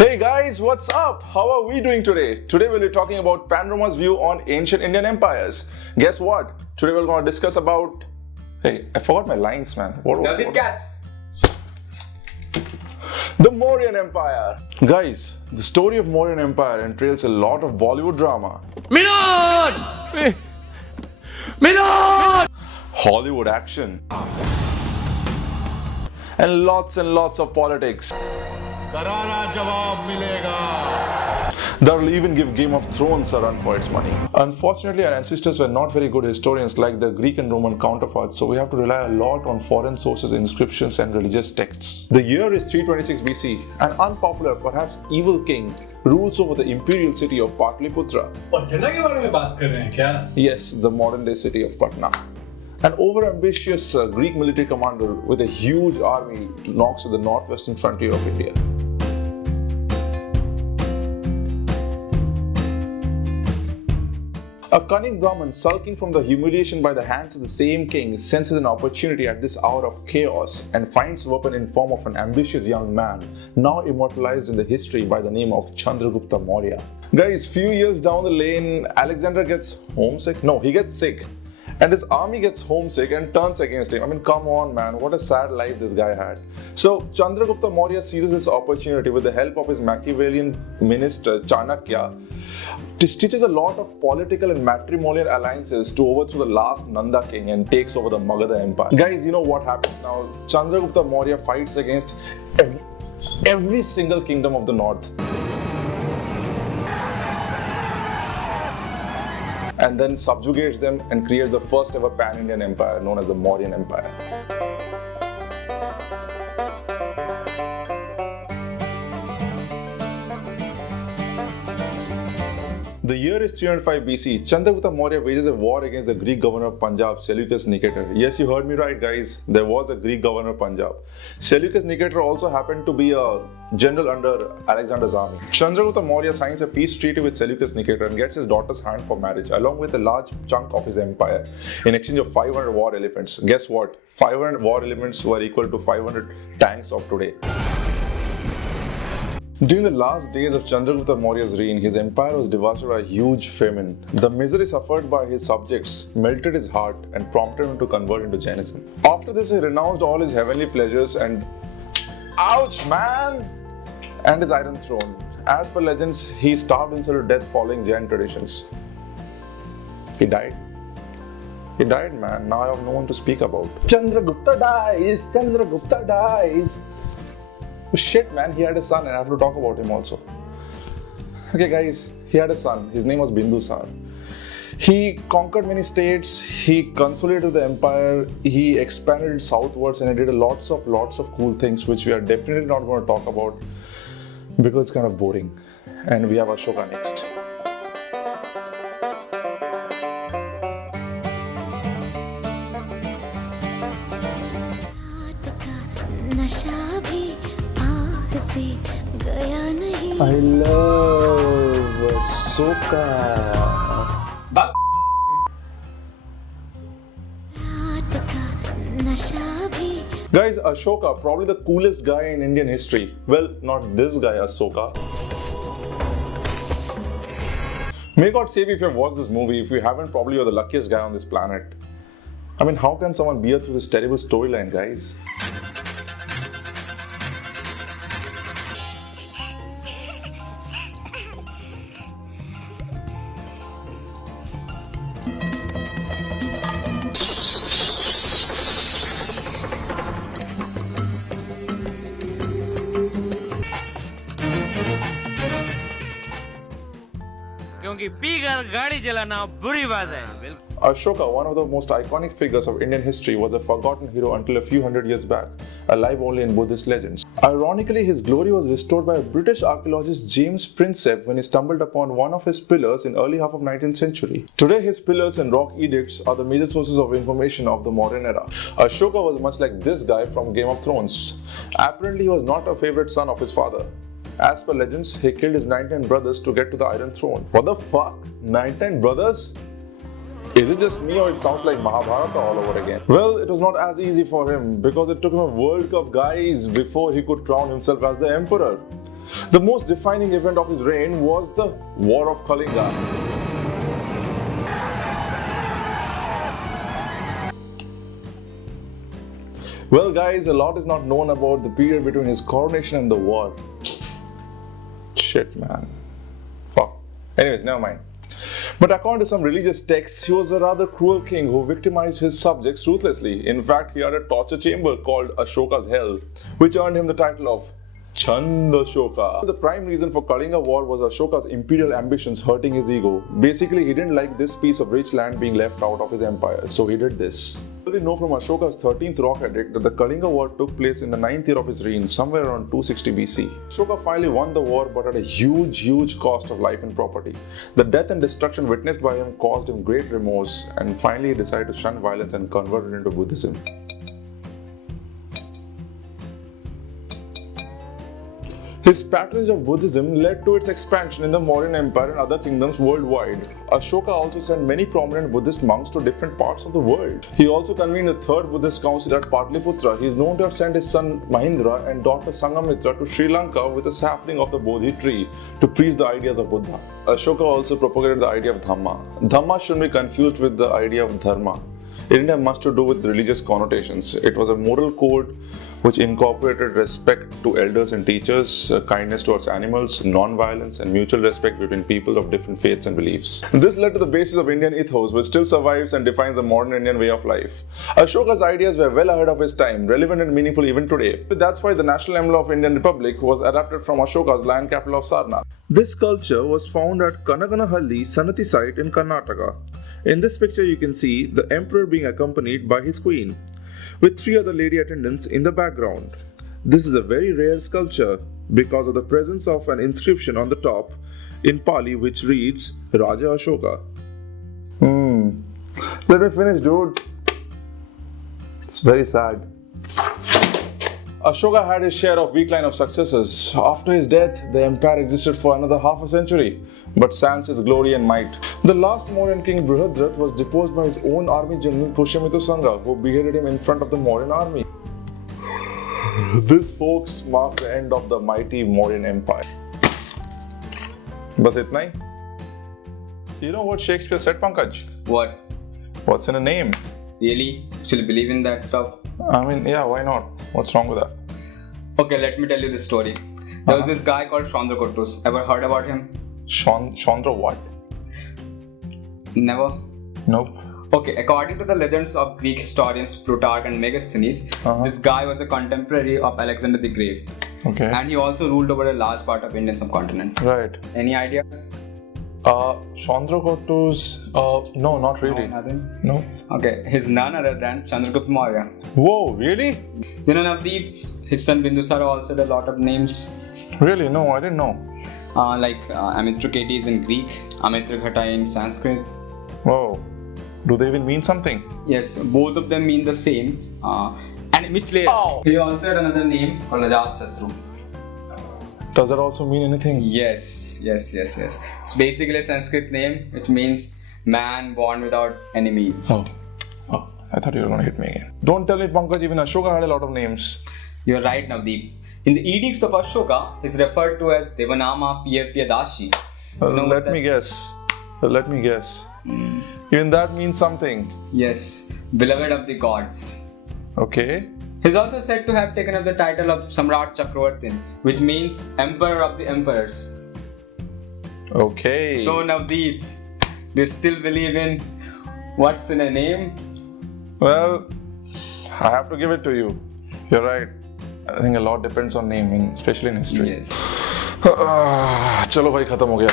Hey guys, what's up? How are we doing today? Today we'll be talking about Panorama's view on ancient Indian empires. Guess what? Today we're going to discuss about... Hey, I forgot my lines, man. What? Catch. The Mauryan Empire. Guys, the story of Mauryan Empire entails a lot of Bollywood drama. Milord! Milord! Hollywood action. And lots of politics. करारा जवाब मिलेगा. That'll even give Game of Thrones a run for its money. Unfortunately, our ancestors were not very good historians like their Greek and Roman counterparts, so we have to rely a lot on foreign sources, inscriptions, and religious texts. The year is 326 BC. An unpopular, perhaps evil king rules over the imperial city of Patliputra. Patna के बारे में बात कर रहे हैं क्या? Yes, the modern-day city of Patna. An over-ambitious Greek military commander with a huge army knocks at the northwestern frontier of India. A cunning Brahmin, sulking from the humiliation by the hands of the same king, senses an opportunity at this hour of chaos and finds weapon in form of an ambitious young man, now immortalized in the history by the name of Chandra Maurya. Guys, few years down the lane, Alexander gets homesick. No, he gets sick. And his army gets homesick and turns against him. I mean, come on, man. What a sad life this guy had. So, Chandragupta Maurya seizes this opportunity with the help of his Machiavellian minister, Chanakya, stitches a lot of political and matrimonial alliances to overthrow the last Nanda king and takes over the Magadha Empire. Guys, you know what happens now? Chandragupta Maurya fights against every single kingdom of the north. And then subjugates them and creates the first ever pan-Indian empire known as the Mauryan Empire. The year is 305 BC. Chandragupta Maurya wages a war against the Greek governor of Punjab, Seleucus Nicator. Yes, you heard me right, guys. There was a Greek governor of Punjab. Seleucus Nicator also happened to be a general under Alexander's army. Chandragupta Maurya signs a peace treaty with Seleucus Nicator and gets his daughter's hand for marriage, along with a large chunk of his empire, in exchange of 500 war elephants. Guess what? 500 war elephants were equal to 500 tanks of today. During the last days of Chandragupta Maurya's reign, his empire was devastated by a huge famine. The misery suffered by his subjects melted his heart and prompted him to convert into Jainism. After this, he renounced all his heavenly pleasures and... Ouch, man! And his iron throne. As per legends, he starved himself to death following Jain traditions. He died. He died, man. Now I have no one to speak about. Chandragupta dies! Chandragupta dies! Oh, shit, man, he had a son and I have to talk about him also. Okay guys, he had a son. His name was Bindusara. He conquered many states, he consolidated the empire, he expanded southwards and he did lots of cool things which we are definitely not going to talk about because it's kind of boring. And we have Ashoka next. I love Asoka. Guys, Ashoka, probably the coolest guy in Indian history. Well, not this guy, Asoka. May God save you if you have watched this movie. If you haven't, probably you're the luckiest guy on this planet. I mean, how can someone bear through this terrible storyline, guys? क्योंकि पीकर गाड़ी चलाना बुरी बात है. Ashoka, one of the most iconic figures of Indian history, was a forgotten hero until a few hundred years back, alive only in Buddhist legends. Ironically, his glory was restored by a British archaeologist James Prinsep when he stumbled upon one of his pillars in early half of 19th century. Today, his pillars and rock edicts are the major sources of information of the modern era. Ashoka was much like this guy from Game of Thrones. Apparently, he was not a favorite son of his father. As per legends, he killed his 99 brothers to get to the Iron Throne. What the fuck? 99 brothers? Is it just me or it sounds like Mahabharata all over again? Well, it was not as easy for him because it took him a World Cup, guys, before he could crown himself as the emperor. The most defining event of his reign was the War of Kalinga. Well guys, a lot is not known about the period between his coronation and the war. Shit man. Fuck. Anyways, never mind. But according to some religious texts, he was a rather cruel king who victimized his subjects ruthlessly. In fact, he had a torture chamber called Ashoka's Hell, which earned him the title of Ashoka. The prime reason for Kalinga war was Ashoka's imperial ambitions hurting his ego. Basically, he didn't like this piece of rich land being left out of his empire, so he did this. We know from Ashoka's 13th rock edict that the Kalinga war took place in the 9th year of his reign, somewhere around 260 BC. Ashoka finally won the war, but at a huge cost of life and property. The death and destruction witnessed by him caused him great remorse, and finally he decided to shun violence and converted into Buddhism. His patronage of Buddhism led to its expansion in the Mauryan Empire and other kingdoms worldwide. Ashoka also sent many prominent Buddhist monks to different parts of the world. He also convened the third Buddhist council at Patliputra. He is known to have sent his son Mahindra and daughter Sangamitra to Sri Lanka with a sapling of the Bodhi tree to preach the ideas of Buddha. Ashoka also propagated the idea of Dhamma. Dhamma shouldn't be confused with the idea of Dharma. It didn't have much to do with religious connotations. It was a moral code which incorporated respect to elders and teachers, kindness towards animals, non-violence, and mutual respect between people of different faiths and beliefs. This led to the basis of Indian ethos, which still survives and defines the modern Indian way of life. Ashoka's ideas were well ahead of his time, relevant and meaningful even today. That's why the national emblem of Indian Republic was adapted from Ashoka's land capital of Sarnath. This sculpture was found at Kanaganahalli Sanati site in Karnataka. In this picture you can see the emperor being accompanied by his queen, with 3 other lady attendants in the background. This is a very rare sculpture because of the presence of an inscription on the top in Pali which reads Raja Ashoka. Let me finish, dude. It's very sad. Ashoka had his share of weak line of successes. After his death, the empire existed for another half a century, but sans his glory and might. The last Mauryan king Brihadrath was deposed by his own army general Pushyamitra Sangha, who beheaded him in front of the Mauryan army. This, folks, marks the end of the mighty Mauryan Empire. Bas itna hi? You know what Shakespeare said, Pankaj? What? What's in a name? Really? Actually believe in that stuff? I mean, yeah, why not? What's wrong with that? Okay, let me tell you this story. There was this guy called Chandra. Ever heard about him? Chandra what? Never? Nope. Okay, according to the legends of Greek historians Plutarch and Megasthenes, this guy was a contemporary of Alexander the Great. Okay. And he also ruled over a large part of Indian subcontinent. Right. Any ideas? Chandragupta's, no, not really. No, nothing? No. Okay, he's none other than Chandragupta Maurya. Whoa, really? You know, Navdeep, his son Bindusara also had a lot of names. Really? No, I didn't know. Amitrukhetes in Greek, Amitraghatai in Sanskrit. Whoa. Do they even mean something? Yes, both of them mean the same. And Mislayer. Oh. He also had another name called Ajatsatru. Does that also mean anything? Yes. It's basically a Sanskrit name which means man born without enemies. Oh, I thought you were going to hit me again. Don't tell me, Pankaj, even Ashoka had a lot of names. You're right, Navdeep. In the edicts of Ashoka, he's referred to as Devanama Piyadashi. Let me guess. Even that means something. Yes, beloved of the gods. Okay. He's also said to have taken up the title of Samrat Chakravartin, which means Emperor of the Emperors. Okay. So Navdeep, do you still believe in what's in a name? Well, I have to give it to you. You're right. I think a lot depends on naming, especially in history. Yes. चलो भाई खत्म हो गया